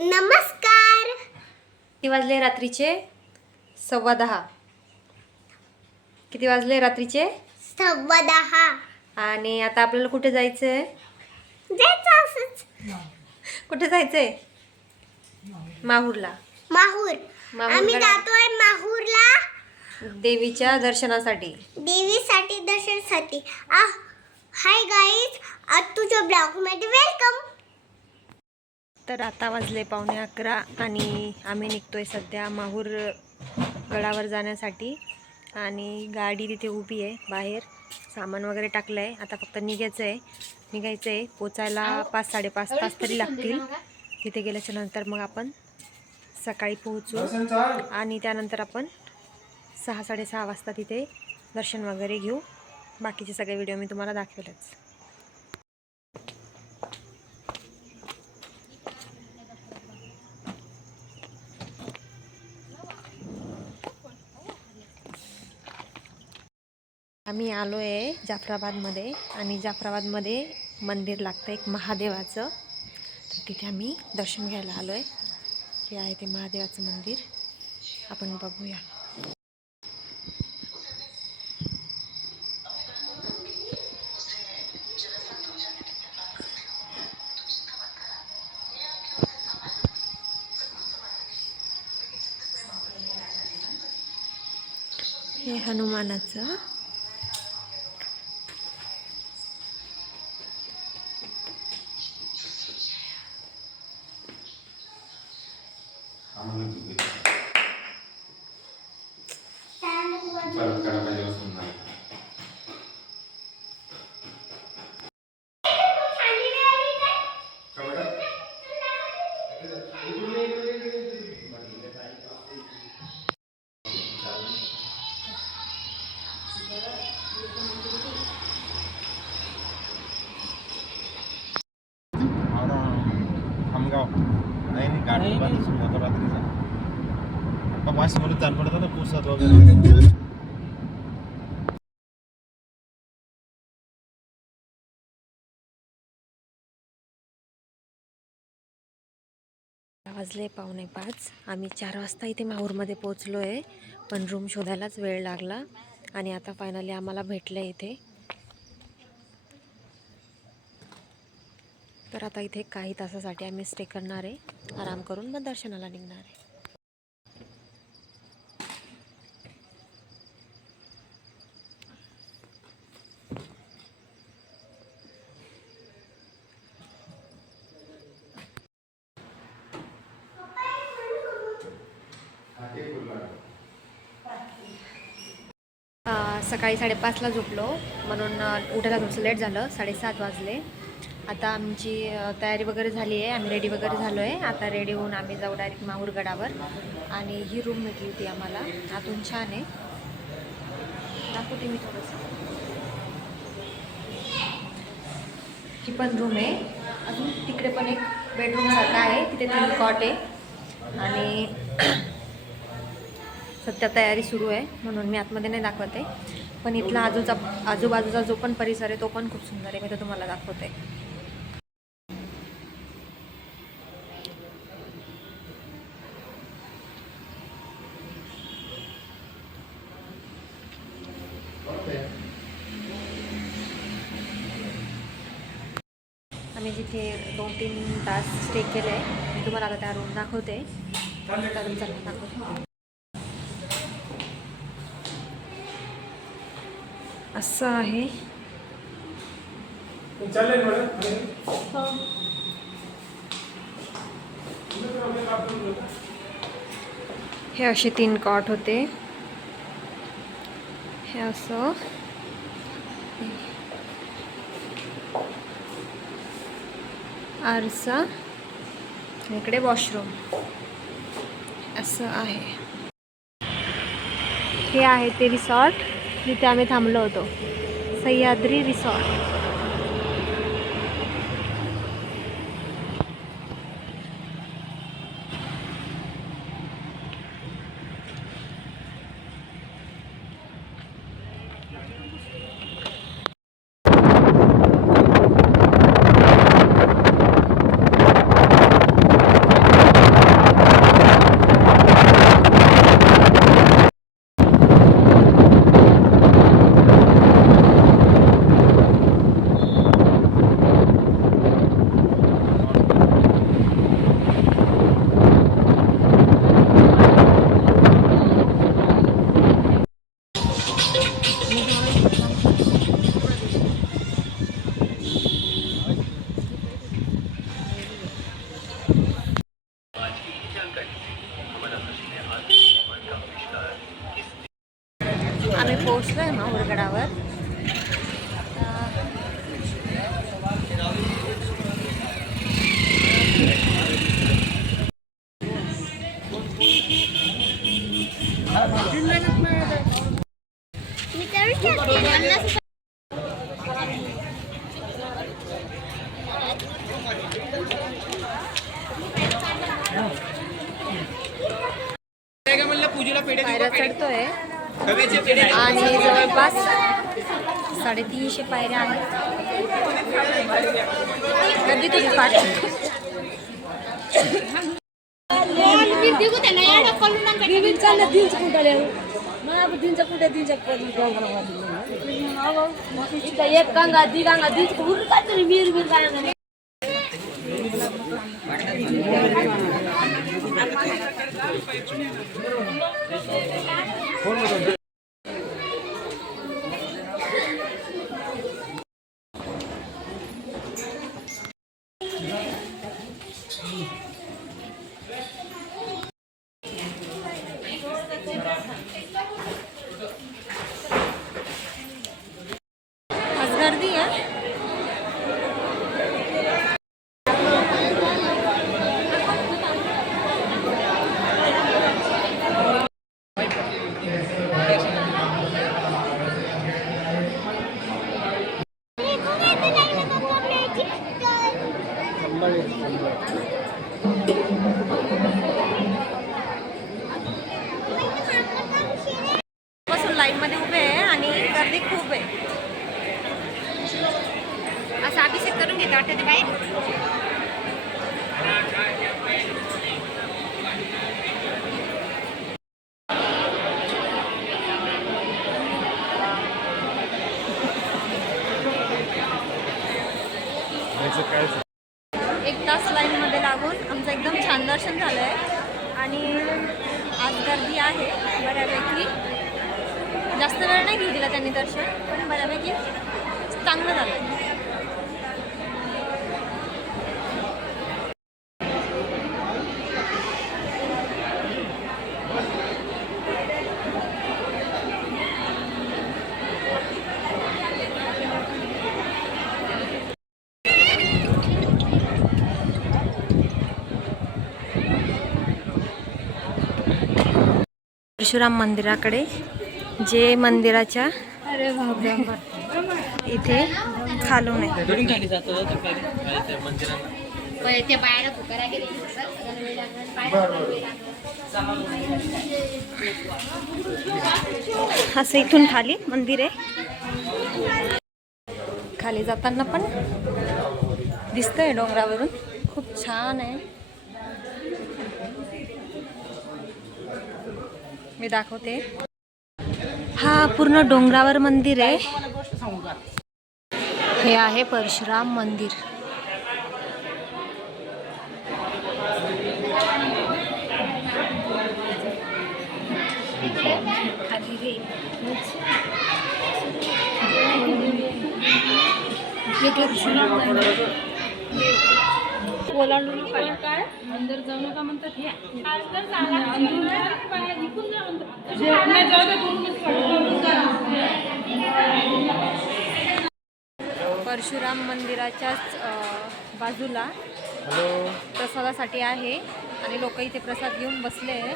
नमस्कार. किती वाजले रात्रीचे? 10:15. किती वाजले रात्रीचे? 10:15. आणि आता आपल्याला कुठे जायचंय? जायचं असंच. कुठे जायचंय? माहूरला. माहूर. आम्ही जातोय माहूरला देवीच्या दर्शनासाठी. देवीसाठी दर्शनासाठी. हाय गाईज, आज तुझ्या ब्लॉगमध्ये वेलकम. तर आता वाजले 11:15 आणि आम्ही निघतोय सध्या माहूर गडावर जाण्यासाठी. आणि गाडी तिथे उभी आहे बाहेर, सामान वगैरे टाकलं आहे. आता फक्त निघायचं आहे. पोचायला 5-5:30 तास तरी लागतील. तिथे गेल्याच्या नंतर मग आपण सकाळी पोहोचू आणि त्यानंतर आपण 6-6:30 वाजता तिथे दर्शन वगैरे घेऊ. बाकीचे सगळे व्हिडिओ मी तुम्हाला दाखवेलच. आम्ही आलो आहे जाफराबादमध्ये आणि जाफराबादमध्ये मंदिर लागतं एक महादेवाचं. तर तिथे आम्ही दर्शन घ्यायला आलो आहे. हे आहे ते महादेवाचं मंदिर, आपण बघूया. हे हनुमानाचं. नाही गाडी बंद सुरू होता रात्रीचा. मासे मध्ये ताण पडत ना पुसात वगैरे. वाजले 4:45. आम्ही 4 वाजता इथे माहूरमध्ये पोचलो आहे, पण रूम शोधायलाच वेळ लागला. आणि आता फायनली आम्हाला भेटलं इथे. तर आता इथे काही तासासाठी आम्ही स्टे करणार आहे, आराम करून मग दर्शनाला निघणार आहे. सकाळी 5:30ला झोपलो म्हणून उठायला थोडंसं लेट झालं. 7:30 वाजले. आता आमची तयारी वगैरे झाली आहे, आम्ही रेडी वगैरे झालो आहे. आता रेडी होऊन आम्ही जाऊ डायरेक्ट माहूर गडावर. आणि ही रूम भेटली होती आम्हाला, आतून छान आहे, दाखवते मी थोडंसं. ही पण रूम आहे. अजून तिकडे पण एक बेडरूमसारखा आहे, तिथे 3 कॉट आहे. आणि सध्या तयारी सुरू आहे म्हणून मी आतमध्ये नाही दाखवते. पण इथला आजूबाजूचा जो पण परिसर आहे तो पण खूप सुंदर आहे, मी तो तुम्हाला दाखवते. आम्ही जिथे 2-3 तास स्टे केले आहे, मी तुम्हाला आता त्या रूम दाखवते. असं आहे. हे असे 3 कॉट होते. हे असं आरसा, इकडे वॉशरूम असं आहे. हे आहे ते रिसॉर्ट जिथे आम्ही थांबलो होतो, सह्याद्री रिसॉर्ट. पायऱ्या चढतोय आणि जवळपास 350 पायऱ्या आहेत. गर्दी तुझी पाठ आज गर्दी आहे. पासून लाईन मध्ये उभे आहे आणि गर्दी खूप आहे. असं अभिषेक करून घेता वाटतं ते बाहेर. एक तास लाईन मध्ये लागून आमचं एकदम छान दर्शन झालंय आणि आज गर्दी आहे बऱ्यापैकी. जास्त वेळ नाही घेऊ दिला त्यांनी दर्शन, पण बऱ्यापैकी चांगलं झालं. परशुराम मंदिराकडे, जे मंदिराच्या इथे खालून आहे. असं इथून खाली मंदिर आहे. खाली जाताना पण दिसतंय डोंगरावरून, खूप छान आहे. मी दाखवते. हा पूर्ण डोंगरावर मंदिर आहे. हे आहे परशुराम मंदिर. अंदर जाऊ नका म्हणतात. परशुराम मंदिराच्याच बाजूला प्रसादासाठी आहे आणि लोक इथे प्रसाद घेऊन बसले आहे.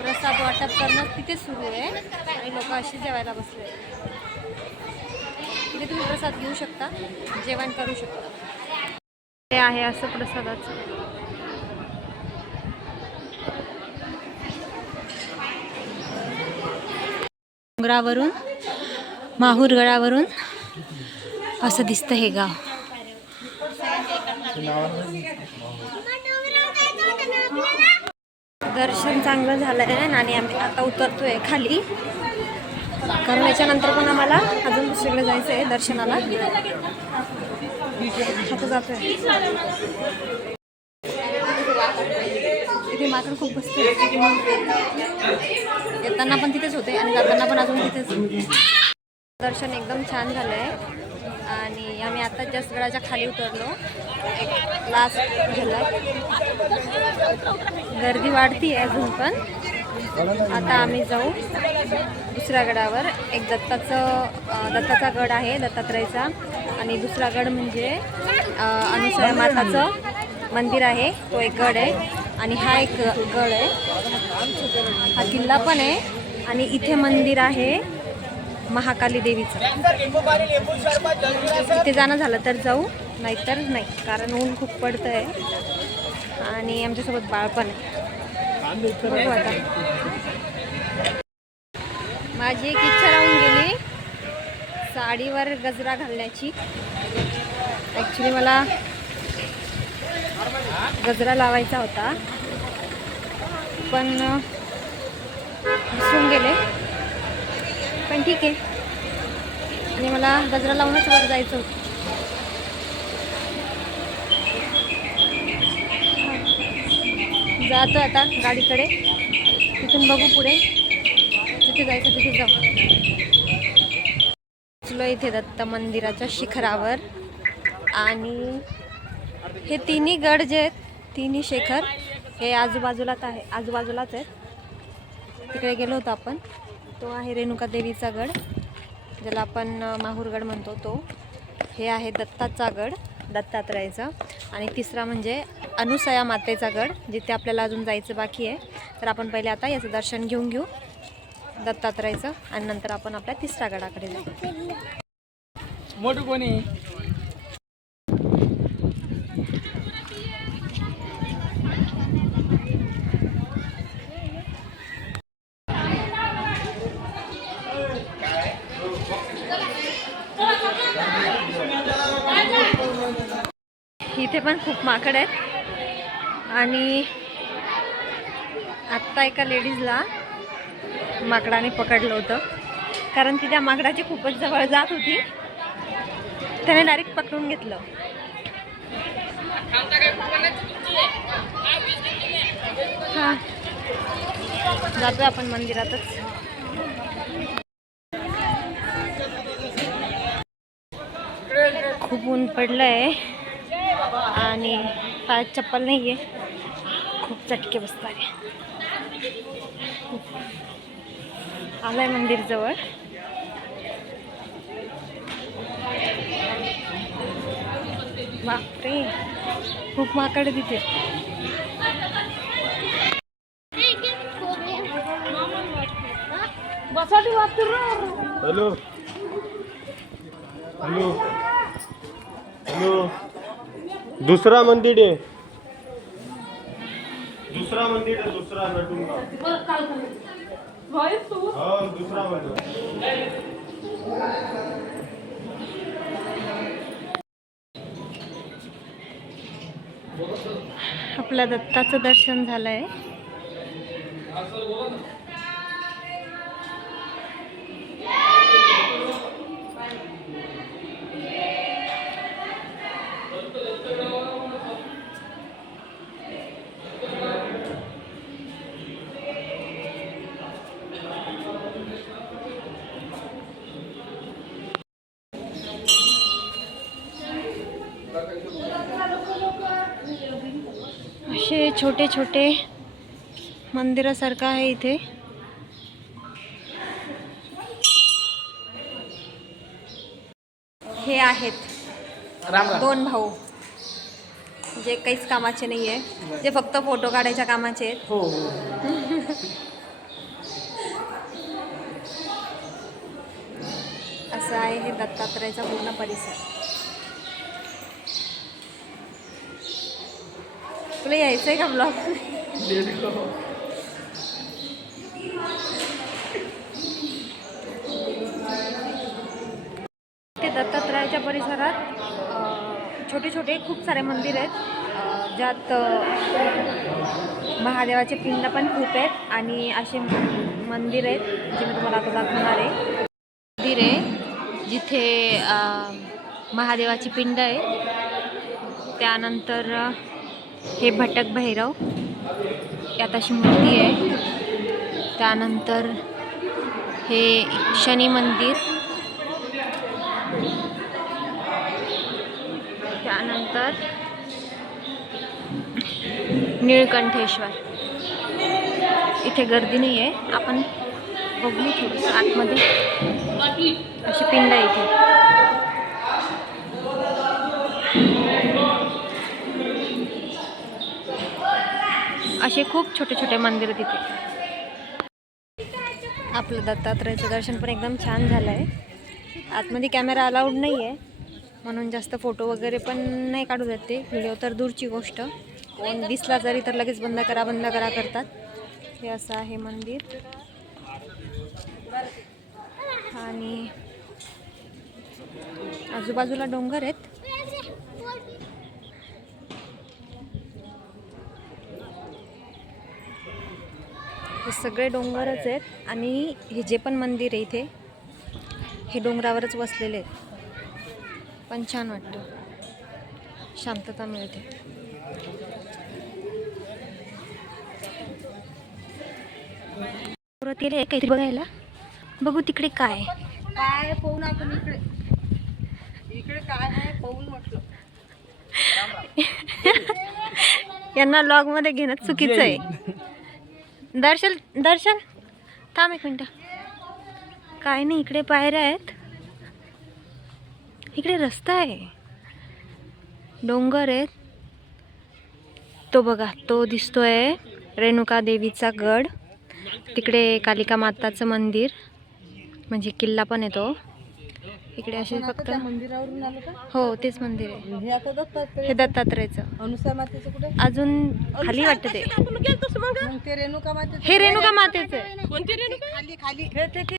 प्रसाद वाटप करणं तिथे सुरू आहे आणि लोक अशी जेवायला बसले. तिथे तुम्ही प्रसाद घेऊ शकता, जेवण करू शकता. हे आहे असं प्रसादाचं. डोंगरावरून, माहूरगडावरून असं दिसतं हे गाव. दर्शन चांगलं झालं आहे आणि आम्ही आता उतरतोय खाली, कारण याच्यानंतर पण आम्हाला अजून दुसरीकडे जायचं आहे दर्शनाला. आता जातोय. इथे मात्र खूप बसते. येताना पण तिथेच होते आणि जाताना पण अजून तिथेच. दर्शन एकदम छान झालं आहे आणि आम्ही आता जस्ट गडाच्या खाली उतरलो. एक लास्ट झालं. गर्दी वाढती आहे अजून पण. आता आम्ही जाऊ दुसऱ्या गडावर. एक दत्ताचा गड आहे, दत्तात्रयचा, आणि दुसरा गड म्हणजे अनुसूया माताचं मंदिर आहे, तो एक गड आहे. आणि हा एक गड आहे, हा किल्ला पण आहे. आणि इथे मंदिर आहे महाकाली देवीचं. इथे जाणं झालं तर जाऊ, नाहीतर नाही, कारण ऊन खूप पडतं आहे आणि आमच्यासोबत बाळ पण आहे. बघू आता. माझी एक इच्छा राहून गेली साडीवर गजरा घालण्याची. ॲक्च्युली मला गजरा लावायचा होता पण विसरून गेले. पण ठीक आहे, आणि मला गजरा लावूनच वर जायचं होतं. जातो आता गाडीकडे, तिथून बघू पुढे जिथे जायचं तिथे जाऊ. चलो इथे दत्त मंदिराच्या शिखरावर, आणि हे तिन्ही गड जे आहेत, तिन्ही शिखर हे आजूबाजूलाच आहेत. तिकडे गेलो होतो आपण. तो आहे रेणुका देवीचा गड, ज्याला आपण माहूरगड म्हणतो तो. हे आहे दत्ताचा गड, दत्तात्रयाचा. आणि तिसरा म्हणजे अनुसया मातेचा गड, जिथे आपल्याला अजून जायचं बाकी आहे. तर आपण पहिले आता याचं दर्शन घेऊ दत्तात्रयाचं, आणि नंतर आपण आपल्या तिसऱ्या गडाकडे जाऊ. मोठं कोणी इथे पण खूप माकड आहेत. आणि आत्ता एका लेडीजला माकडाने पकडलं होतं, कारण ती त्या माकडाची खूपच जवळ जात होती. त्याने डायरेक्ट पकडून घेतलं. हां, जातोय आपण मंदिरातच. खूप ऊन पडलंय आणि पायात चप्पल नाही आहे, खूप चटके बसतात. आलाय मंदिर जवळ. बापरे, खूप माकड तिथे. हॅलो हॅलो हॅलो, दुसरा मंदिर आहे, दुसरा नटून. हो, दुसरा मंदिर. आपल्या दत्ताचं दर्शन झालंय. असे छोटे छोटे मंदिरासारखं आहे इथे. हे आहेत दोन भाऊ, जे काहीच कामाचे नाही आहे, जे फक्त फोटो काढायच्या कामाचे आहेत. हो असं आहे हे दत्तात्रयाचा पूर्ण परिसर. तुला यायचंय का ब्लॉग? ते दत्तात्रयाच्या परिसरात छोटे छोटे खूप सारे मंदिर आहेत, ज्यात महादेवाचे पिंड पण खूप आहेत. आणि असे मंदिर आहेत जे मी तुम्हाला आता दाखवणार आहे. मंदिर आहे जिथे महादेवाची पिंड आहे. त्यानंतर हे भटक भैरव, यात अशी मूर्ती आहे. त्यानंतर हे शनी मंदिर, त्यानंतर निळकंठेश्वर. इथे गर्दी नाही आहे, आपण बघू थोडंसं आतमध्ये. अशी पिंड आहे इथे. असे खूप छोटे छोटे मंदिर तिथे. आपलं दत्तात्रयाचं दर्शन पण एकदम छान झालं आहे. आतमध्ये कॅमेरा अलाउड नाही आहे, म्हणून जास्त फोटो वगैरे पण नाही काढू देते. व्हिडिओ तर दूरची गोष्ट, कोण दिसला जरी तर लगेच बंद करा करतात. हे असं आहे मंदिर. आणि आजूबाजूला डोंगर आहेत. हे सगळे डोंगरच आहेत आणि हे जे पण मंदिर आहे इथे हे डोंगरावरच वसलेले आहेत. पण छान वाटतं, शांतता मिळते. परत गेले काहीतरी बघायला. बघू तिकडे काय काय पाहून आपण इकडे काय आहे पाहून म्हटलं. यांना लॉग मध्ये घेणं चुकीचं आहे. दर्शन थांब एक मिनिट. काय नाही, इकडे पायऱ्या आहेत, इकडे रस्ता आहे, डोंगर आहेत. तो बघा, तो दिसतोय रेणुका देवीचा गड. तिकडे कालिका माताचं मंदिर म्हणजे किल्ला पण येतो. इकडे असे फक्त मंदिरावरून आलो का? हो तेच मंदिर आहे. हे आता दत्तात्रय. हे दत्तात्रयचं. अनुसूया मातेचं कुठे? अजून खाली वाटतं ते. मग ते रेणुका मातेचं. हे रेणुका मातेचं आहे. कोणती रेणुका? खाली खाली.